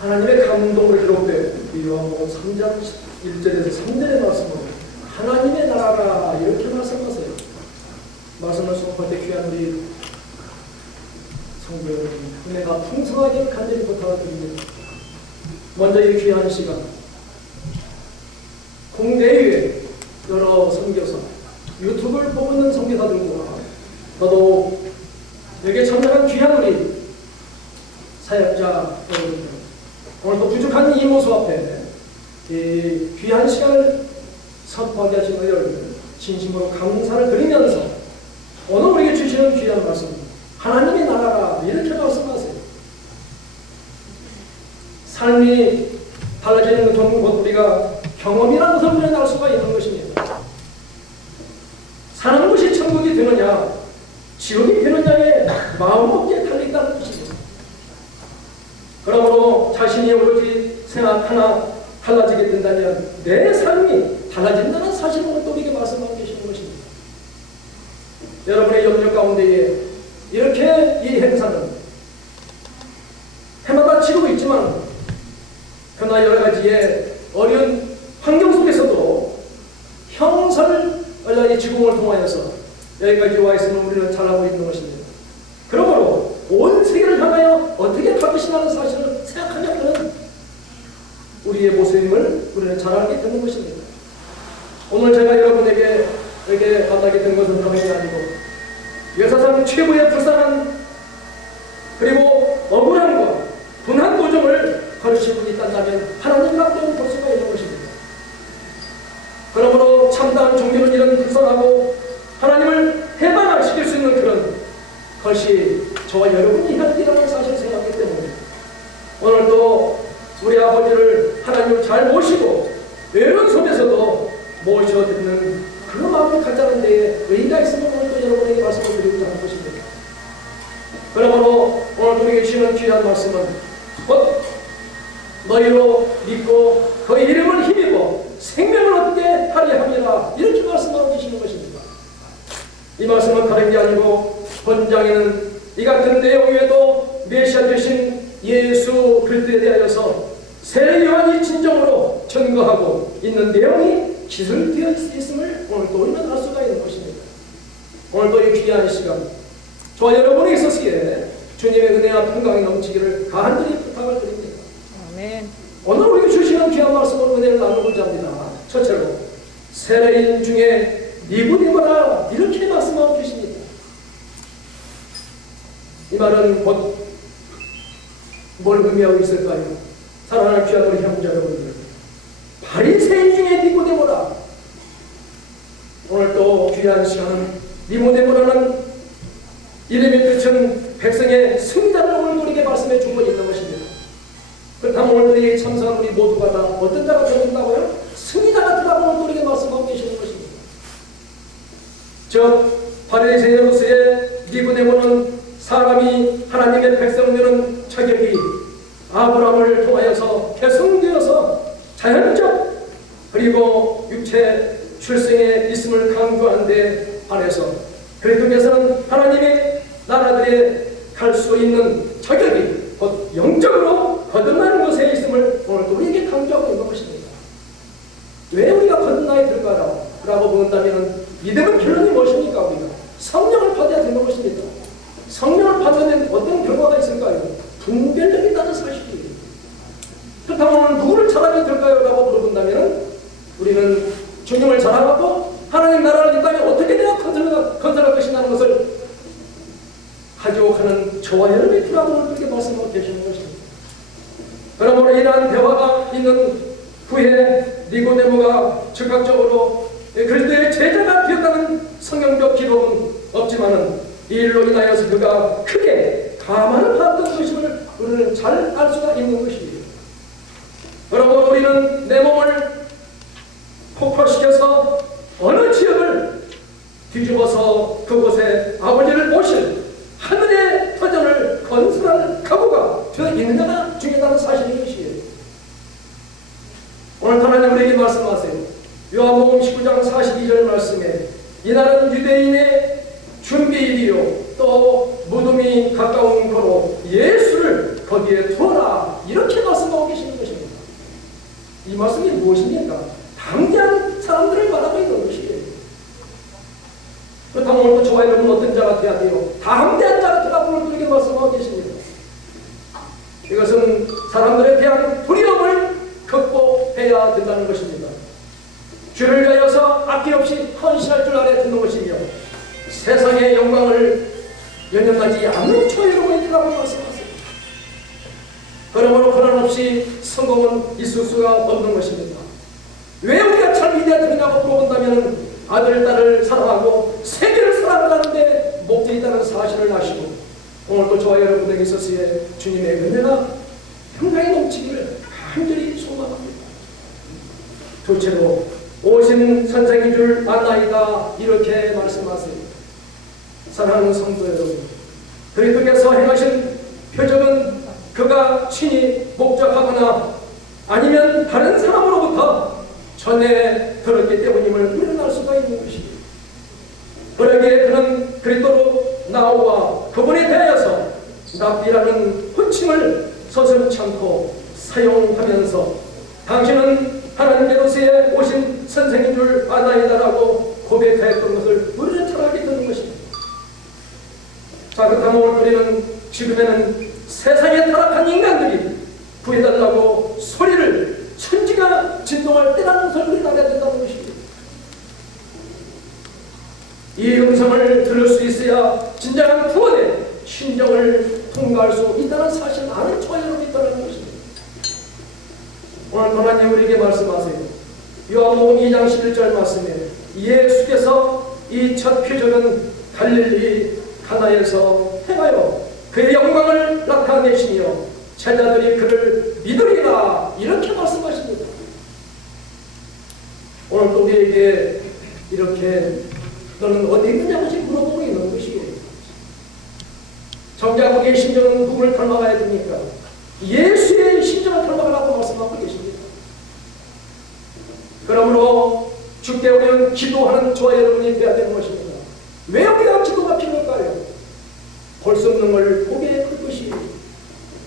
하나님의 감동으로 기록된 요한복음 3장 1절에서 3절의 말씀은 하나님의 나라가 이렇게 말씀하세요. 말씀을 선포할 때 귀한 우리 성도 여러분, 은혜가 풍성하게 간절히 부탁을 드립니다. 먼저 이 귀한 시간, 국내외 여러 선교사, 유튜브를 보고 있는 선교사들과 더더욱 여기에 참여한 귀한 우리 사역자 여러분들, 오늘도 부족한 이 모습 앞에 이 귀한 시간을 선포하게 하신 여러분들 진심으로 감사를 드리면서 오늘 우리에게 주시는 귀한 말씀, 하나님의 나라가 이렇게 말씀하세요. 삶이 달라지는 것은 곧 우리가 경험이라는 것을 우리는 알 수가 있는 것입니다. 사는 것이 천국이 되느냐 지옥이 되느냐에 마음먹기에 달려있다는 것입니다. 그러므로 자신이 오로지 생각 하나 달라지게 된다면 내 삶이 달라진다는 사실을 또 우리에게 말씀하고 계시는 것입니다. 여러분의 염려 가운데에 이렇게 이 행사는 해마다 치르고 있지만 그러나 여러 가지의 어려운 환경 속에서도 형설 지공을 통하여서 여기까지 와 있으면 우리는 잘하고 있는 것입니다. 그러므로 온 세계를 향하여 어떻게 갚으시나는 사실을 생각하면 우리의 모습임을 우리는 잘 알게 되는 것입니다. 오늘 제가 여러분에게 만나게 된 것은 다름이 아니고 역사상 최고의 불쌍한 그리고 억울함과 분한 고정을 걸으시고 있다면 하나님밖에 볼 수가 있는 것입니다. 그러므로 참다운 종교는 이런 불쌍하고 하나님을 해방시킬 수 있는 그런 것이 저와 여러분이 해야 한다는 사실을 생각하기 때문에 오늘도 우리 아버지를 하나님을 잘 모시고 외로운 속에서도 모셔듣는 그 마음을 갖자는 데에 의의가 있으면 오늘도 여러분에게 말씀을 드리고자 하는 것입니다. 그러므로 오늘 우리에게 주시는 귀한 말씀은 곧 너희로 믿고 그 이름을 힘입어 생명을 얻게 하려 함이라 이렇게 말씀하고 계시는 것입니다. 이 말씀은 다른 게 아니고 본장에는 이 같은 내용 외에도 메시아 되신 예수 그리스도에 대하여서 새 요한이 진정으로 증거하고 있는 내용이 기술되어 있음을 오늘도 우리는 알 수가 있는 것입니다. 오늘도 이 귀한 시간 저와 여러분이 있었기에 주님의 은혜와 평강이 넘치기를 간절히 부탁을 드립니다. 아멘. 오늘 우리에게 주시는 귀한 말씀으로 은혜를 나누고자 합니다. 첫째로 세례인 중에 니고데모라 이렇게 말씀하고 계십니다. 이 말은 곧 뭘 의미하고 있을까요? 사랑하는 귀한 우리 형제 여러분들, 바리새인 중에 니고데모라. 오늘 또 귀한 시간은 니고데모라는 이름이 붙은 백성의 승자를 오늘 우리에게 말씀해 주고 있는 것입니다. 그렇다면 오늘 이 참사한 우리 모두가 다 어떤 자가 되는다고요? 승리자가 되라고 오늘 우리에게 말씀하고 계시는 것입니다. 즉 바리새인으로서의 니고데모는 사람이 하나님의 백성 되는 자격이 아브라함을 통하여서 계승되어서 자연적 그리고 육체 출생에 있음을 강조하는 데 반해서 그리스도께서는 하나님의 나라들에 갈 수 있는 자격이 곧 영적으로 거듭나는 것에 있음을 오늘 우리에게 강조하고 있는 것입니다. 왜 우리가 거듭나야 될까라고 본다면 믿음의 결론이 무엇입니까? 우리가 성령을 받아야 되는 것입니다. 성령을 받으면 어떤 결과가 있을까요? 분별력이 있다는 사실이에요. 그렇다면 오늘 누구를 찾아야 될까요? 라고 물어본다면 우리는 주님을 자랑하고 하나님 나라를 이 땅에 어떻게 내가 건설할 것이라는 것을 가져오는 저와 여러분이 필요하다고 그렇게 말씀하고 계시는 것입니다. 그러므로 이러한 대화가 있는 후에 니고데모가 즉각적으로 그리스도의 제자가 되었다는 성경적 기록은 없지만은 이 일로 인하여서 그가 크게 가만을 받았던 것임을 우리는 잘 알 수가 있는 것입니다. 그러므로 우리는 내 몸을 폭발시켜서 어느 지역을 뒤집어서 그곳에 아버지를 모실 하늘의 터전을 건설할 각오가 되어 있느냐가 중요하다는 사실인 것이에요. 오늘 하나님 우리에게 말씀하세요. 요한복음 19장 42절 말씀에 이날은 유대인의 준비일이요 또 무덤이 가까운 거로 예수를 거기에 두어라 이렇게 말씀하고 계시는 것입니다. 이 말씀이 무엇입니까? 담대한 사람들을 말하고 있는 것이에요. 그렇다면 오늘도 저와 여러분은 어떤 자가 되어야 돼요? 담대한 자가 되라고 오늘 우리에게 말씀하고 계십니다. 이것은 사람들에 대한 두려움을 극복해야 된다는 것입니다. 주를 위하여서 아낌없이 헌신할 줄 알아야 되는 것이며 세상의 영광을 연연하지 않는 저희로 있다고 말씀하세요. 그러므로 고난 없이 성공은 있을 수가 없는 것입니다. 왜 우리가 참 위대하냐고 물어본다면 아들, 딸을 사랑하고 세계를 사랑하는데 목적이 있다는 사실을 아시고 오늘도 저와 여러분에게 있어서의 주님의 은혜가 평강이 넘치기를 간절히 소망합니다. 둘째로 오신 선생인 줄 아나이다 이렇게 말씀하세요. 사랑하는 성도 여러분, 그리스도께서 행하신 표적은 그가 친히 목적하거나 아니면 다른 사람으로부터 전해 들었기 때문임을 우리는 알 수가 있는 것이에요. 그러기에 그는 그리스도로 나오와 그분에 대하여서 랍비라는 호칭을 서슴지 않고 사용하면서 당신은 하나님께로서의 오신 선생인 줄 아나이다라고 고백하였던 것을 우리는 잘 알게 되는 것입니다. 자, 그렇다면 오늘 우리는 지금에는 세상에 타락한 인간들이 구해달라고 소리를 천지가 진동할 때라는 소리를 나가야 된다는 것입니다. 이 음성을 들을 수 있어야 진정한 구원의 심정을 통과할 수 있다는 사실을 아는 저와 여러분이 있다는 것입니다. 오늘 하나님 우리에게 말씀하세요. 요한복음 2장 11절 말씀에 예수께서 이 첫 표적은 갈릴리 가나에서 행하여 그의 영광을 나타내시며 제자들이 그를 믿으리라 이렇게 말씀하십니다. 오늘 또 우리에게 이렇게 너는 어디 있느냐고 지금 물어보고 있는 것이에요. 정작 우리의 심정은 누구를 닮아가야 됩니까? 예수의 심정을 닮아가라고 말씀하고 계십니다. 그러므로 주께 우리는 기도하는 저와 여러분이 되어야 되는 것입니다. 왜 우리가 기도가 필요할까요? 볼 수 없는 걸 보게 할 것이,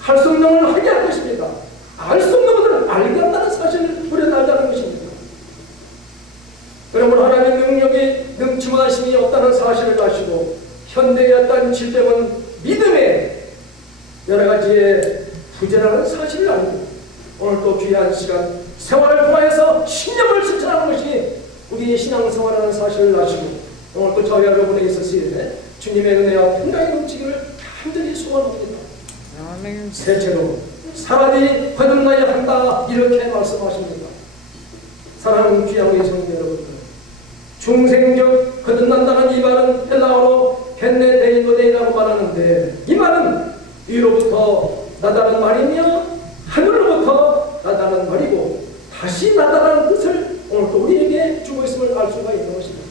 할 수 없는 걸 하게 할 것입니다. 알 수 없는 것을 알게 한다는 사실을 우리는 알자는 것입니다. 그러므로 하나님의 능력이 능충하심이 없다는 사실을 아시고 현대의 어떤 질병은 믿음의 여러 가지의 부재라는 사실을 알고 오늘 또 귀한 시간 생활을 통하여서 신념을 실천하는 것이 우리의 신앙생활이라는 사실을 아시고 오늘 또 저와 여러분에 있어서 주님의 은혜와 평강이 넘치기를 간절히 소원합니다. 셋째로 사람이 거듭나야 한다 이렇게 말씀하십니다. 사랑하는 귀한 우리 성도 여러분들, 중생적 거듭난다는 이 말은 헬라어로 겐네데인노데이라고 말하는데 이 말은 위로부터 나다는 말이며 하늘로부터 나다는 말이고 다시 나다라는 뜻을 오늘 또 우리에게 주고 있음을 알 수가 있는 것입니다.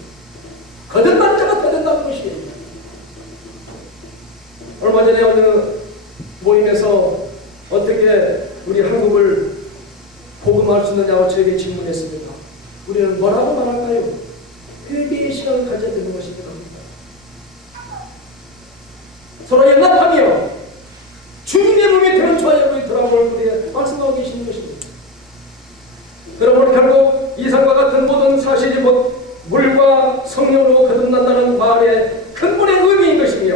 거듭난 자가 더 된다는 것이에요. 얼마 전에 어느 모임에서 어떻게 우리 한국을 복음할 수 있느냐고 저에게 질문했습니다. 우리는 뭐라고 말할까요? 회개의 시간을 가져야 되는 것입니다. 서로 연합하며 주님의 몸이 되는 저와 여러분이 돌아오는 분에 말씀하고 계시는 것입니다. 그러므로 결국 이상과 같은 모든 사실이 곧 물과 성령으로 거듭난다는 말의 근본의 의미인 것이며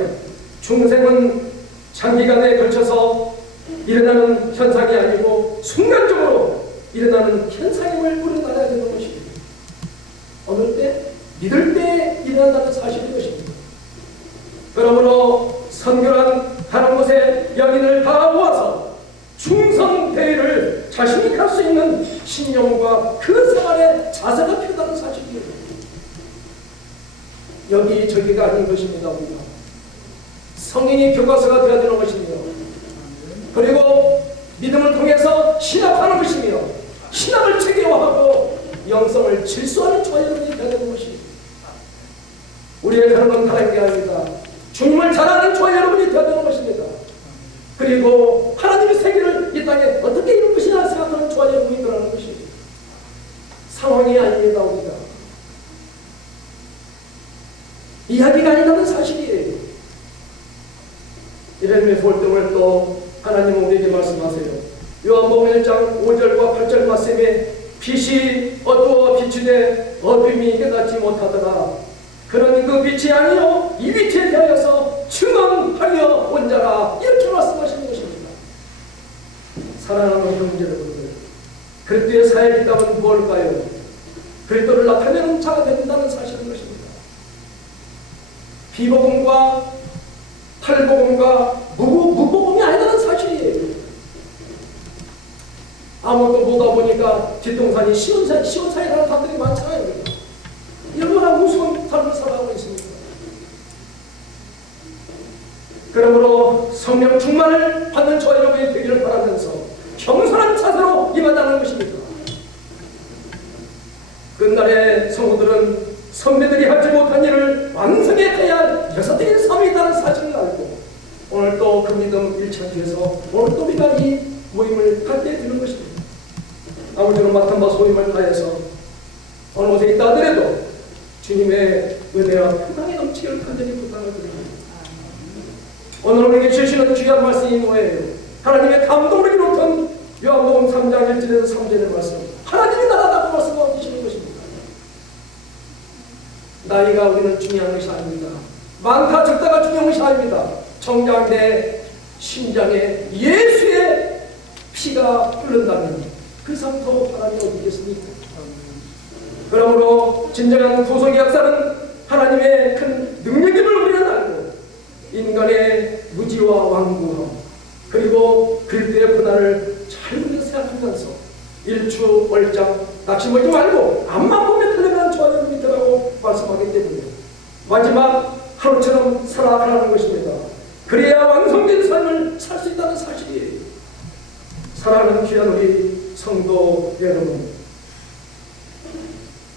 중생은 장기간에 걸쳐서 일어나는 현상이 아니고 순간적으로 일어나는 현상임을 우리는 알아야 되는 것입니다. 어느 때? 믿을 때 일어난다는 사실인 것입니다. 그러므로 선교란 다른 곳에 연인을 다 모아서 충성대회를 자신이 갈 수 있는 신념과 그 생활의 자세가 필요하다는 사실이에요. 여기저기가 아닌 것입니다. 우리가 성인이 교과서가 되어야 되는 것이며 그리고 믿음을 통해서 신학하는 것이며 신학을 체계화하고 영성을 질서하는 저와 여러분이 되어야 되는 것입니다. 우리의 가는 건 다른 게 아닙니다. 주님을 잘 아는 저와 여러분이 되어야 되는 것입니다. 그리고 하나님의 세계를 이 땅에 어떻게 이룰 것이냐 생각하는 저와 여러분이 되라는 것입니다. 상황이 아닙니다. 우리가 이야기가 아니라는 사실이에요. 이런 의미에서 올 때 오늘 또 하나님은 요한복음 1장 5절과 8절 말씀에 빛이 어두워 비추되 어둠이 깨닫지 못하더라. 그런 그 빛이 아니요 이 빛에 대하여서 증언하려 온 자라. 이렇게 말씀하시는 것입니다. 사랑하는 형제 여러분들, 그리스도의 사역이 있다면 무엇일까요? 그리스도를 나타내는 자가 된다는 사실인 것입니다. 비복음과 탈복음과 무복음이 아니라는 사실이에요. 아무것도 보다 보니까 뒷동산이 시온산이라는 사람들이 많잖아요. 얼마나 무서운 삶을 살아가고 있습니다. 그러므로 성령 충만을 받는 저와 여러분이 되기를 바라면서 겸손한 자세로 임한다는 것입니다. 끝날에 성도들은 선배들이 하지 못한 일을 완성해야 할 여사들의 삶이 있다는 사실을 알고 오늘 또 그 믿음 일천지에서 오늘 또 우리가 이 모임을 갖게 되는 것입니다. 아무쪼록 맡은 바 소임을 다해서 어느 곳에 있다 하더라도 주님의 은혜와 평강이 넘치기를 간절히 부탁을 드립니다. 오늘 우리에게 주시는 귀한 말씀이 뭐예요? 하나님의 감동을 이루던 요한복음 3장 1절에서 3절의 말씀, 하나님의 나라라고 말씀하고 계시는 것입니다. 나이가 우리는 중요한 것이 아닙니다. 많다 적다가 중요한 것이 아닙니다. 정작 내 심장에 예수의 피가 흐른다면 그 이상 더 바람이 어디겠습니까? 그러므로 진정한 구속의 역사는 하나님의 큰 능력임을 우리는 알고 인간의 무지와 완고함 그리고 그리스도의 고난을 잘 생각하면서 일추월장 낚시 먹지 말고 앞만 보면 틀리면 저와 여러분이 되라고 말씀하기 때문에 마지막 하루처럼 살아가라는 것입니다. 그래야 완성된 삶을 살 수 있다는 사실이에요. 사랑하는 귀한 우리 성도 여러분,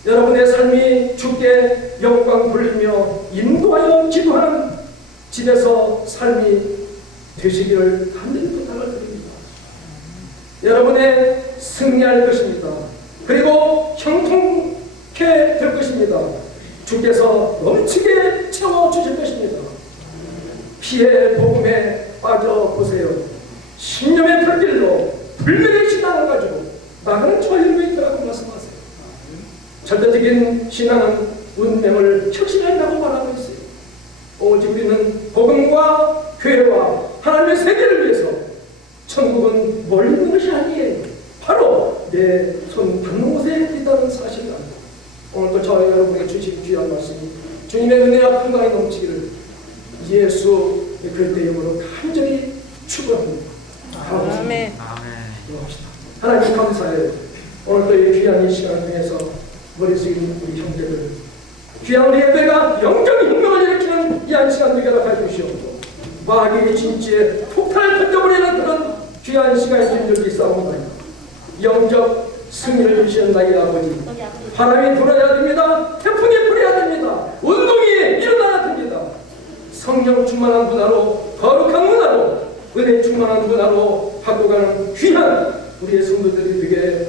여러분의 삶이 주께 영광 돌리며 인도하여 기도하는 집에서 삶이 되시기를 간절히 부탁을 드립니다. 여러분의 승리할 것입니다. 그리고 형통케 될 것입니다. 주께서 넘치게 채워주실 것입니다. 피해 복음에 빠져보세요. 신념의 불길로 불멸의 신앙을 가지고 나가는 저희를 있다고 말씀하세요. 절대적인 신앙은 운명을 혁신한다고 말하고 있어요. 오직 우리는 복음과 교회와 하나님의 세계를 위해서 천국은 멀리 있는 것이 아니에요. 바로 내 손 닿는 곳에 있다는 사실을 알고 오늘도 저희 여러분에게 주신 귀한 말씀이 주님의 은혜와 평강이 넘치기를 예수 그리스도의 이름으로 간절히 축원합니다. 아멘. 하나님 감사해요. 오늘도 이 귀한 이 시간을 통해서 머리 숙인 우리 형제들 귀한 우리 예배가 영적인 혁명을 일으키는 이 한 시간 되게 하여 주시옵고 마귀의 진지에 폭탄을 던져버리는 그런 귀한 시간이 된 적이 있사옵나이다. 영적 승리를 주시는 나의 아버지, 바람이 불어야 됩니다. 태풍이 불어야 됩니다. 운동이 일어나야 됩니다. 성령 충만한 문화로, 거룩한 문화로, 은혜 충만한 문화로 바꿔가는 귀한 우리의 성도들이 되게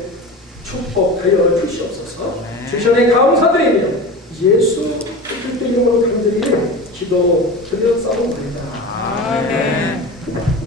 축복하여 주시옵소서. 주셔내 감사드리며 예수 그리스도 이름으로 간절히 기도드렸사옵나이다. 아멘.